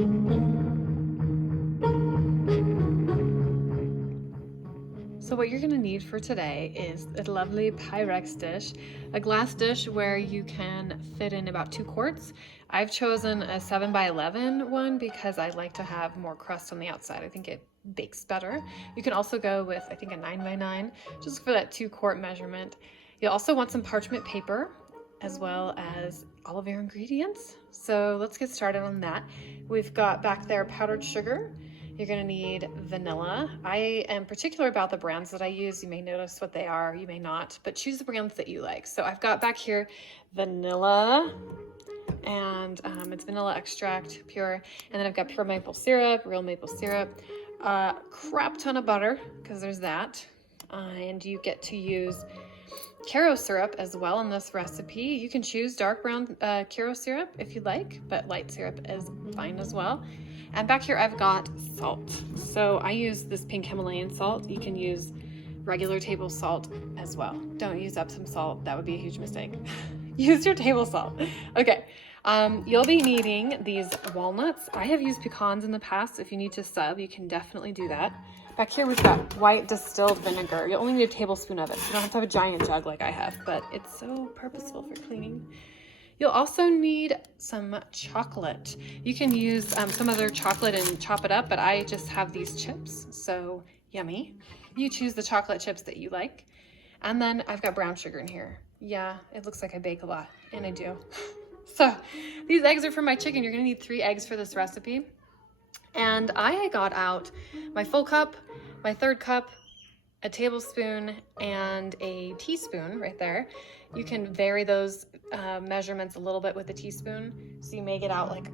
So what you're gonna need for today is a lovely Pyrex dish, a glass dish where you can fit in about 2 quarts. I've chosen a 7 by 11 one because I like to have more crust on the outside. I think it bakes better. You can also go with, I think, a 9 by 9, just for that 2-quart measurement. You'll also want some parchment paper as well as all of your ingredients. So let's get started on that. We've got back there powdered sugar. You're gonna need vanilla. I am particular about the brands that I use. You may notice what they are, you may not, but choose the brands that you like. So I've got back here vanilla, and it's vanilla extract, pure. And then I've got pure maple syrup, real maple syrup, crap ton of butter, because there's that. And you get to use Karo syrup as well in this recipe. You can choose dark brown Karo syrup if you like, but light syrup is fine as well. And back here I've got salt. So I use this pink Himalayan salt. You can use regular table salt as well. Don't use Epsom salt, that would be a huge mistake. Use your table salt. Okay, you'll be needing these walnuts. I have used pecans in the past. If you need to sub, you can definitely do that. Back here we've got white distilled vinegar. You'll only need a tablespoon of it. You don't have to have a giant jug like I have, but it's so purposeful for cleaning. You'll also need some chocolate. You can use some other chocolate and chop it up, but I just have these chips, so yummy. You choose the chocolate chips that you like. And then I've got brown sugar in here. Yeah, it looks like I bake a lot, and I do. So these eggs are for my chicken. You're gonna need 3 eggs for this recipe. And I got out my full cup, my 1/3 cup, a tablespoon, and a teaspoon right there. You can vary those measurements a little bit with a teaspoon. So you may get out like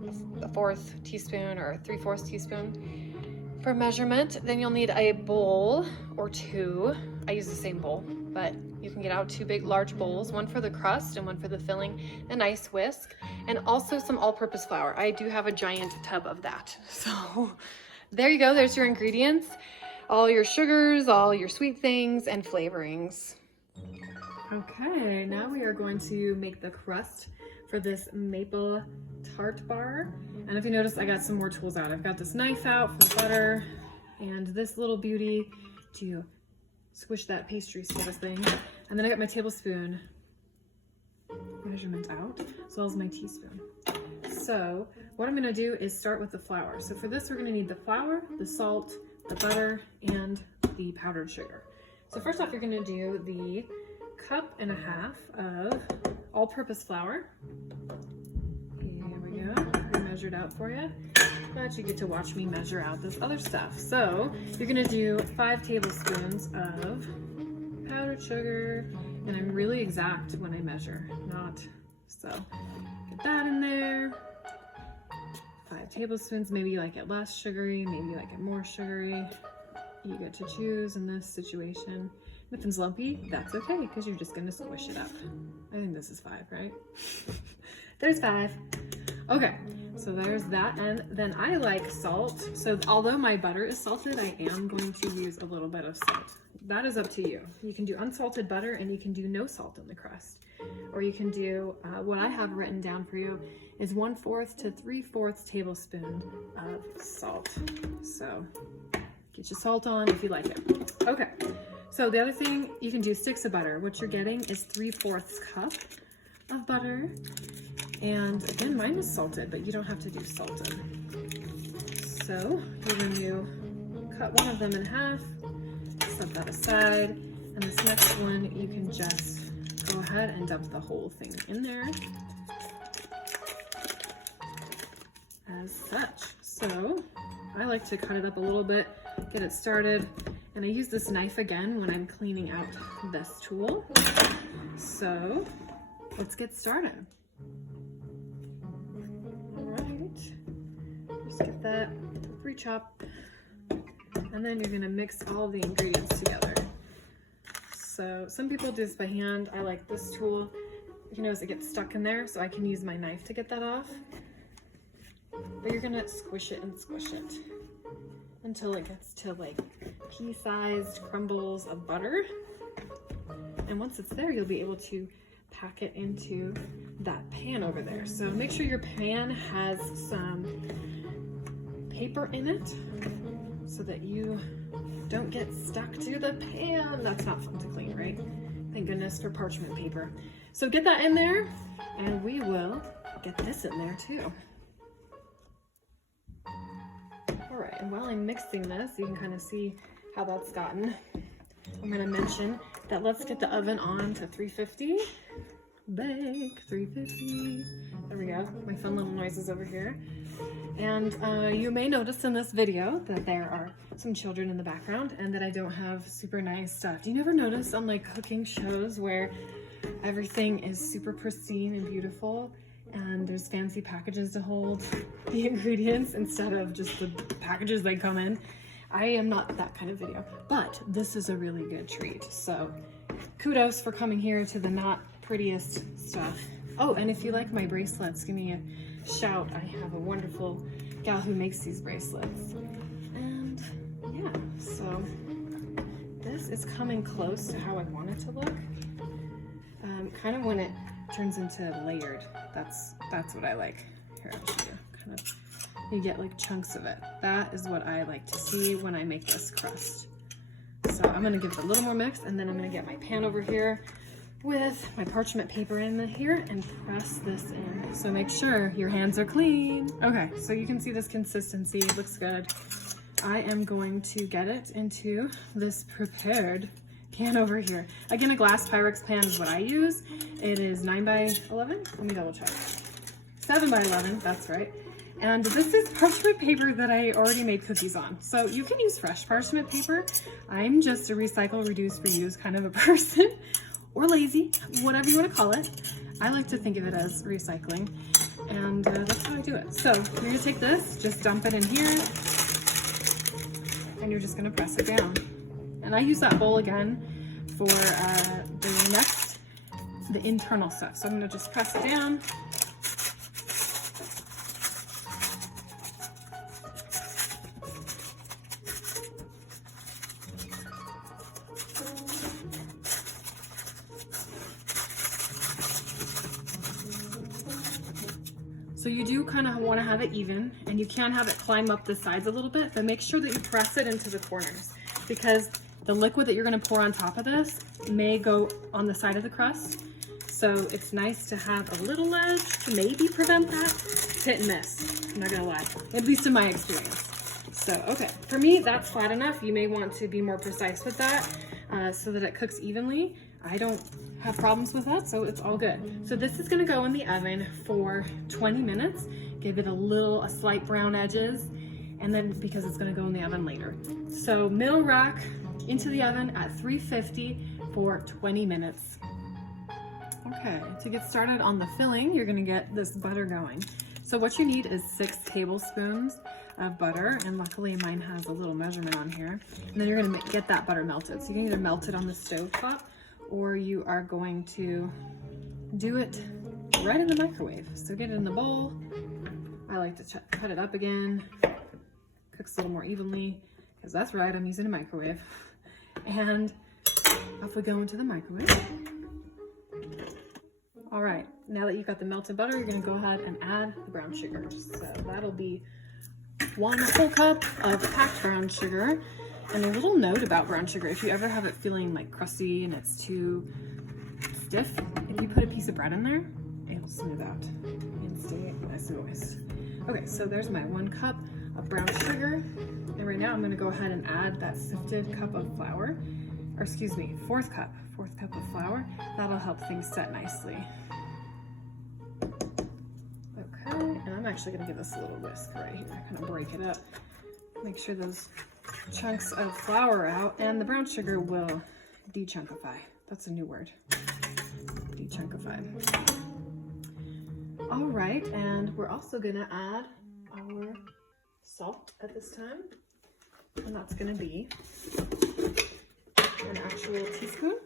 a 1/4 teaspoon or a 3/4 teaspoon for measurement. Then you'll need a bowl or 2. I use the same bowl, but you can get out 2 big, large bowls, one for the crust and one for the filling, a nice whisk, and also some all-purpose flour. I do have a giant tub of that. So there you go, there's your ingredients. All your sugars, all your sweet things, and flavorings. Okay, now we are going to make the crust for this maple tart bar. And if you notice, I got some more tools out. I've got this knife out for butter and this little beauty to squish that pastry sort of thing. And then I got my tablespoon measurement out, as well as my teaspoon. So what I'm gonna do is start with the flour. So for this, we're gonna need the flour, the salt, the butter, and the powdered sugar. So first off, you're gonna do the 1.5 cups of all-purpose flour. Here we go, I measured out for you, but you get to watch me measure out this other stuff. So you're gonna do 5 tablespoons of powdered sugar, and I'm really exact when I measure, so get that in there. 5 tablespoons, maybe you like it less sugary, maybe you like it more sugary. You get to choose in this situation. If it's lumpy, that's okay, because you're just gonna squish it up. I think this is 5, right? There's 5. Okay, so there's that, and then I like salt. So although my butter is salted, I am going to use a little bit of salt. That is up to you. You can do unsalted butter, and you can do no salt in the crust. Or you can do, what I have written down for you is 1/4 to 3/4 tablespoon of salt. So get your salt on if you like it. Okay, so the other thing, you can do sticks of butter. What you're getting is 3/4 cup of butter. And again, mine is salted, but you don't have to do salted. So you're going to cut one of them in half, set that aside, and this next one, you can just go ahead and dump the whole thing in there as such. So I like to cut it up a little bit, get it started, and I use this knife again when I'm cleaning out this tool. So let's get started. Just get that pre-chop, and then you're gonna mix all the ingredients together. So some people do this by hand. I like this tool. You notice it gets stuck in there, so I can use my knife to get that off. But you're gonna squish it and squish it until it gets to like pea-sized crumbles of butter. And once it's there, you'll be able to pack it into that pan over there. So make sure your pan has some paper in it so that you don't get stuck to the pan. That's not fun to clean, right? Thank goodness for parchment paper. So get that in there, and we will get this in there too. All right, and while I'm mixing this, you can kind of see how that's gotten. I'm gonna mention that let's get the oven on to 350. Bake 350. There we go, my fun little noises over here. And you may notice in this video that there are some children in the background and that I don't have super nice stuff. Do you never notice on like cooking shows where everything is super pristine and beautiful and there's fancy packages to hold the ingredients instead of just the packages they come in? I am not that kind of video, but this is a really good treat. So kudos for coming here to the not prettiest stuff. Oh, and if you like my bracelets, give me a shout. I have a wonderful gal who makes these bracelets. And yeah, so this is coming close to how I want it to look. Kind of when it turns into layered. That's what I like. Here, I'll show you. Kind of, you get like chunks of it. That is what I like to see when I make this crust. So I'm gonna give it a little more mix, and then I'm gonna get my pan over here with my parchment paper in here and press this in. So make sure your hands are clean. Okay, so you can see this consistency, it looks good. I am going to get it into this prepared pan over here. Again, a glass Pyrex pan is what I use. It is 9 by 11. Let me double check. 7 by 11, that's right. And this is parchment paper that I already made cookies on. So you can use fresh parchment paper. I'm just a recycle, reduce, reuse kind of a person, or lazy, whatever you want to call it. I like to think of it as recycling, and that's how I do it. So you're gonna take this, just dump it in here, and you're just gonna press it down. And I use that bowl again for the internal stuff. So I'm gonna just press it down. So you do kind of want to have it even, and you can have it climb up the sides a little bit, but make sure that you press it into the corners, because the liquid that you're going to pour on top of this may go on the side of the crust. So it's nice to have a little ledge to maybe prevent that. It's hit and miss, I'm not going to lie, at least in my experience. So, okay, for me, that's flat enough. You may want to be more precise with that so that it cooks evenly. I don't have problems with that, so it's all good. So this is gonna go in the oven for 20 minutes. Give it a slight brown edges, and then because it's gonna go in the oven later. So middle rack into the oven at 350 for 20 minutes. Okay, to get started on the filling, you're gonna get this butter going. So what you need is 6 tablespoons of butter, and luckily mine has a little measurement on here. And then you're gonna get that butter melted. So you can either melt it on the stove top, or you are going to do it right in the microwave. So get it in the bowl. I like to cut it up again. Cooks a little more evenly, because that's right, I'm using a microwave. And off we go into the microwave. All right, now that you've got the melted butter, you're gonna go ahead and add the brown sugar. So that'll be 1 whole cup of packed brown sugar. And a little note about brown sugar, if you ever have it feeling like crusty and it's too stiff, if you put a piece of bread in there, it'll smooth out and stay nice and moist. Okay, so there's my 1 cup of brown sugar. And right now I'm gonna go ahead and add that sifted cup of flour, or excuse me, fourth cup of flour. That'll help things set nicely. Okay, and I'm actually gonna give this a little whisk right here, kind of break it up. Make sure those chunks of flour out, and the brown sugar will de-chunkify. That's a new word. De-chunkify. All right, and we're also gonna add our salt at this time, and that's gonna be an actual teaspoon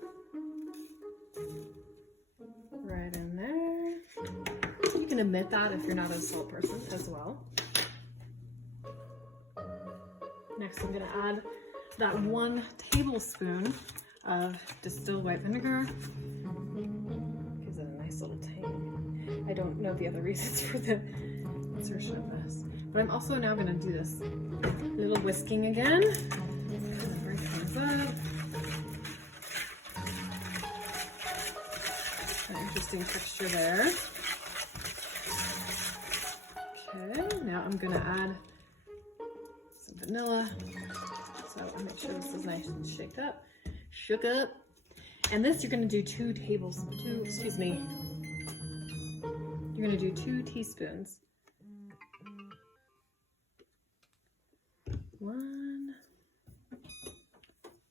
right in there. You can omit that if you're not a salt person as well. Next, I'm gonna add that 1 tablespoon of distilled white vinegar. Gives it a nice little tang. I don't know the other reasons for the insertion of this. But I'm also now gonna do this little whisking again. Break things up. An interesting texture there. Okay, now I'm gonna add some vanilla. So I'll make sure this is nice and shook up. And this you're gonna do 2 teaspoons. 1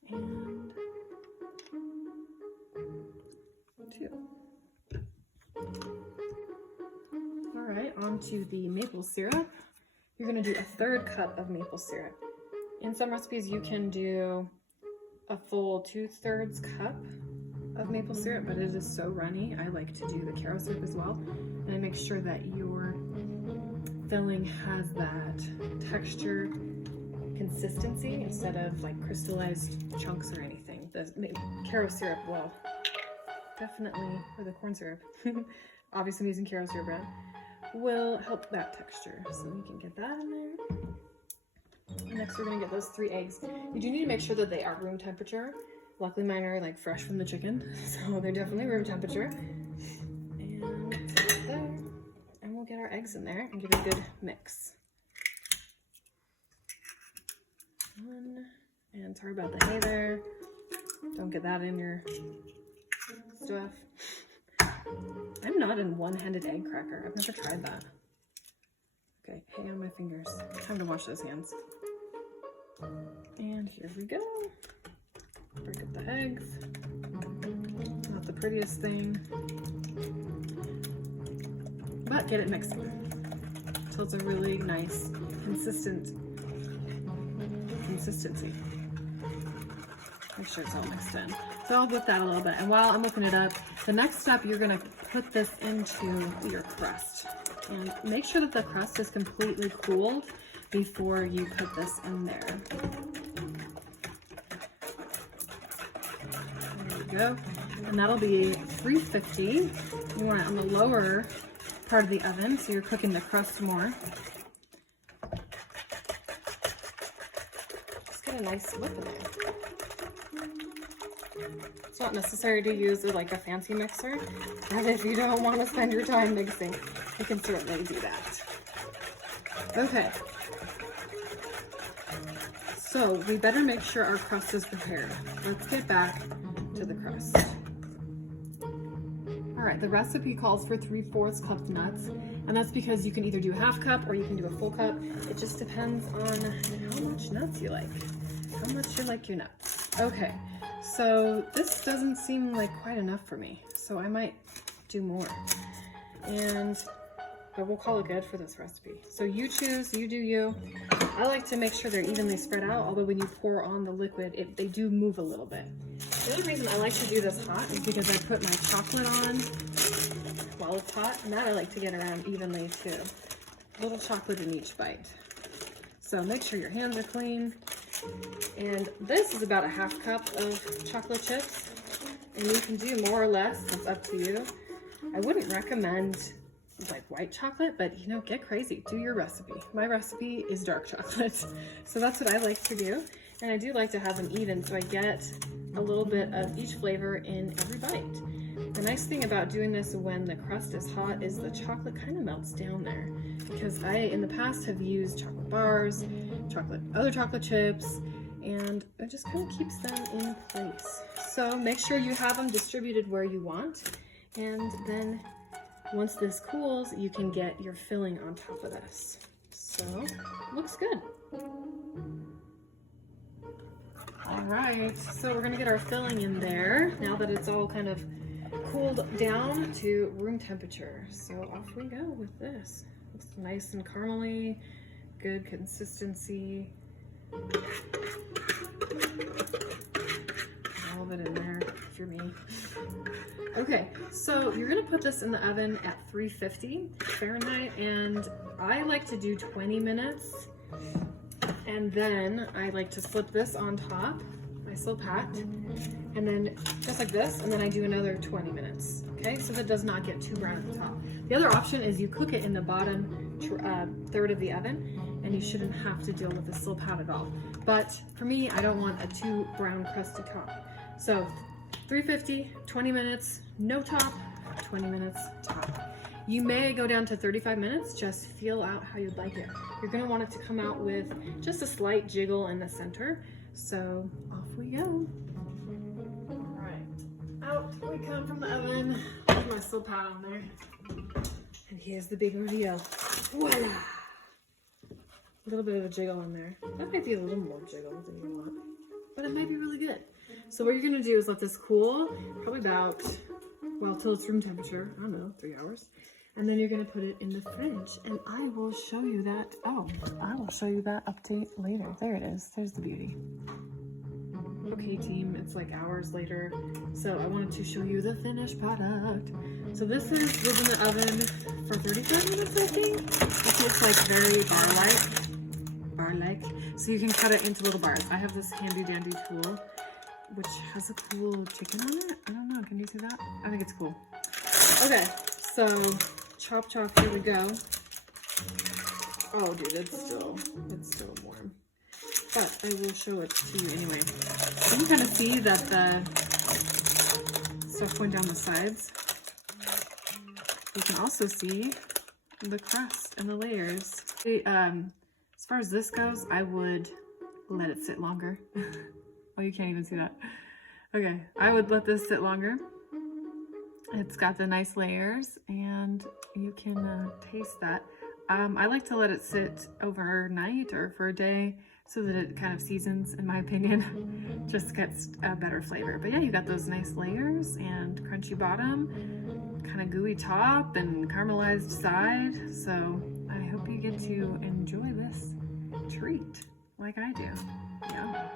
and 2. All right, on to the maple syrup. You're gonna do a 1/3 cup of maple syrup. In some recipes, you can do a full 2/3 cup of maple syrup, but it is so runny. I like to do the Karo syrup as well, and I make sure that your filling has that texture consistency instead of like crystallized chunks or anything. The Karo syrup will definitely, or the corn syrup, obviously I'm using Karo syrup brand, will help that texture. So we can get that in there. Next, we're gonna get those 3 eggs. You do need to make sure that they are room temperature. Luckily mine are like fresh from the chicken, so they're definitely room temperature. And put it there. And we'll get our eggs in there and give it a good mix. And sorry about the hay there. Don't get that in your stuff. I'm not a one-handed egg cracker. I've never tried that. Okay, hay on my fingers. Time to wash those hands. And here we go. Break up the eggs. Not the prettiest thing, but get it mixing until it's a really nice, consistency. Make sure it's all mixed in. So I'll whip that a little bit. And while I'm whipping it up, the next step, you're gonna put this into your crust. And make sure that the crust is completely cooled before you put this in there. There you go. And that'll be 350. You want it on the lower part of the oven, so you're cooking the crust more. Just get a nice whip in there. It's not necessary to use like a fancy mixer, and if you don't want to spend your time mixing, you can certainly do that. Okay. So we better make sure our crust is prepared. Let's get back to the crust. All right, the recipe calls for 3/4 cup nuts, and that's because you can either do 1/2 cup or you can do a full cup. It just depends on how much nuts you like, how much you like your nuts. Okay, so this doesn't seem like quite enough for me, so I might do more. But we'll call it good for this recipe. So you choose, you do you. I like to make sure they're evenly spread out, although when you pour on the liquid, they do move a little bit. The other reason I like to do this hot is because I put my chocolate on while it's hot, and that I like to get around evenly too. A little chocolate in each bite. So make sure your hands are clean. And this is about a 1/2 cup of chocolate chips, and you can do more or less, it's up to you. I wouldn't recommend like white chocolate, but you know, get crazy, do your recipe. My recipe is dark chocolate, so that's what I like to do. And I do like to have them even, so I get a little bit of each flavor in every bite. The nice thing about doing this when the crust is hot is the chocolate kind of melts down there, because I in the past have used chocolate bars, other chocolate chips, and it just kind of keeps them in place. So make sure you have them distributed where you want, and then once this cools, you can get your filling on top of this. So, looks good. All right, so we're gonna get our filling in there now that it's all kind of cooled down to room temperature. So off we go with this. Looks nice and caramely, good consistency. All of it in there if you're me. Okay, so you're gonna put this in the oven at 350 Fahrenheit, and I like to do 20 minutes. And then I like to flip this on top, my slow pat, and then just like this, and then I do another 20 minutes, okay? So that does not get too brown at the top. The other option is you cook it in the bottom third of the oven, and you shouldn't have to deal with the slip out at all. But for me, I don't want a too brown crusty top. So 350, 20 minutes, no top, 20 minutes top. You may go down to 35 minutes, just feel out how you'd like it. You're gonna want it to come out with just a slight jiggle in the center. So off we go. All right, out we come from the oven. Put my slip out on there. And here's the big reveal. Voila! A little bit of a jiggle in there. That might be a little more jiggle than you want, but it might be really good. So what you're gonna do is let this cool, probably about, well, till it's room temperature, I don't know, 3 hours. And then you're gonna put it in the fridge, and I will show you that. Oh, I will show you that update later. There it is, there's the beauty. Okay team, it's like hours later. So I wanted to show you the finished product. So this was in the oven for 35 minutes, I think. It tastes like very bar-like. So you can cut it into little bars. I have this handy dandy tool, which has a cool chicken on it. I don't know, can you see that? I think it's cool. Okay, so chop, here we go. Oh dude, it's still warm. But I will show it to you anyway. You can kind of see that the stuff went down the sides. You can also see the crust and the layers. As far as this goes, I would let it sit longer. Oh, you can't even see that. Okay, I would let this sit longer. It's got the nice layers, and you can taste that. I like to let it sit overnight or for a day so that it kind of seasons, in my opinion. Just gets a better flavor. But yeah, you got those nice layers and crunchy bottom, kind of gooey top and caramelized side. So I hope you get to enjoy this treat like I do. Yeah.